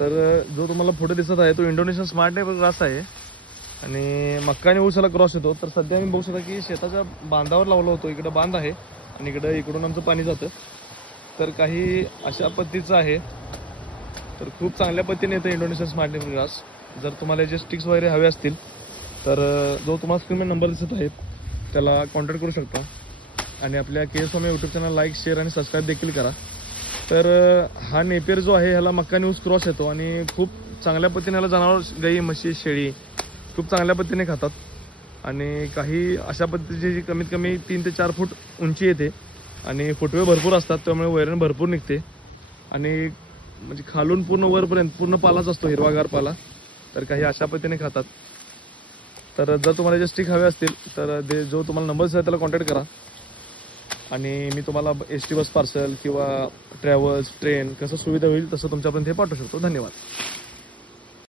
तर जो तुम्हाला फोटो दिसत आहे तो इंडोनेशियन स्मार्ट नेपर ग्रास आहे आणि मक्का आणि ऊसाला क्रॉस येतो। तर सध्या मी बघू शकता की शेताच्या बांधावर लावलं होतो, इकडे बांध आहे आणि इकडून आमचं पाणी जातं। तर काही अशा पद्धतीचं आहे, तर खूप चांगल्या पद्धतीने येतं इंडोनेशियन स्मार्ट नेपर ग्रास। जर तुम्हाला जे स्टिक्स वगैरे हवे असतील तर जो तुम्हाला स्क्रीनवर नंबर दिसत आहे त्याला कॉन्टॅक्ट करू शकता आणि आपल्या के स्वामी यूट्यूब चॅनल लाईक शेअर आणि सबस्क्राईब देखील करा। तर हा नेपियर जो आहे ह्याला मक्का आणि ऊस क्रॉस येतो आणि खूप चांगल्या पद्धतीने ह्याला जनावर गाई म्हशी शेळी खूप चांगल्या पद्धतीने खातात आणि काही अशा पद्धतीची कमीत कमी 3 ते 4 फूट उंची येते आणि फुटवे भरपूर असतात, त्यामुळे वैरण भरपूर निघते आणि म्हणजे खालून पूर्ण वरपर्यंत पूर्ण पालाच असतो, हिरवागार पाला। तर काही अशा पद्धतीने खातात। तर जर तुम्हाला जे स्टिक हवे असतील तर जो तुम्हाला नंबर दिसेल त्याला कॉन्टॅक्ट करा आणि मी तुम्हाला एसटी बस पार्सल किंवा ट्रॅव्हल्स ट्रेन कसं सुविधा होईल तसं तुमच्यापर्यंत हे पाठवू शकतो। धन्यवाद।